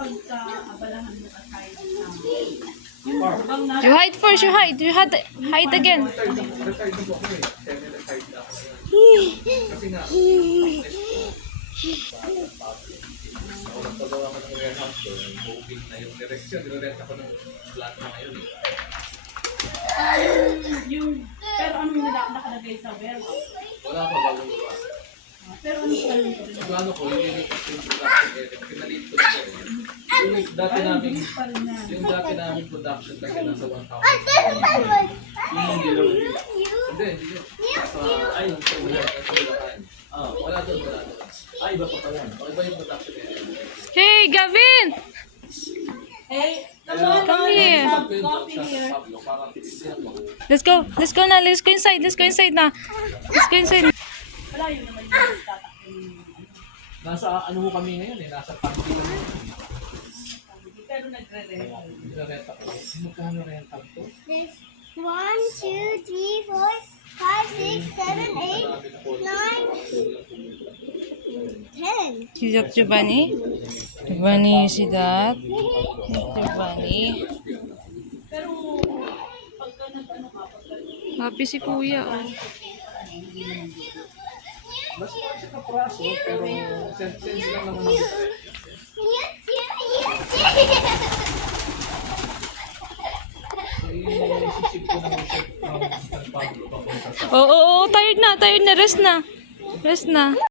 pagka-abalahan mo at kahit yung bang na You hide first, you hide. You hide again. Retired na po ako eh. Semi-retired na ako. Kasi nga, ako nagpagawa ko ng warehouse ko, moving na yung direction, nirerent ako ng flat na ngayon eh. yung pero ano yung nakalagay sa warehouse? Wala pa bago ba? Pero ano pa rin ito? Yung ano ko, yung unit of production area, pinalit ko na siya. Yung dati namin, Pa rin na. yung dati namin production kasi nasa 1,000. Yung hindi lang. Hindi. Ay, wala. Wala doon. Ay, iba pa pala. Iba yung production area. Hey, Gavin! Hey, come on, Come here. have coffee here. Let's go. Let's go na. Let's go inside. Let's go inside na. Let's go inside. Wala yun naman yung tatakin. Nasa ano mo kami ngayon eh, nasa party kami. Pero nagre-rent. Nagre-rent ako. Magkano rental to? There's 1, 2, 3, 4, 5, 6, 7, 8, 9, 10. Si Giovanni. Giovanni, you see that? Giovanni. Pero pagka nag-ano ka, Happy si Kuya. Oh. Mas siya ka praso, pero sense lang naman ang isip ko naman siya ng Pablo papunta sa Oo, tired na. Tired na. Rest na. Rest na.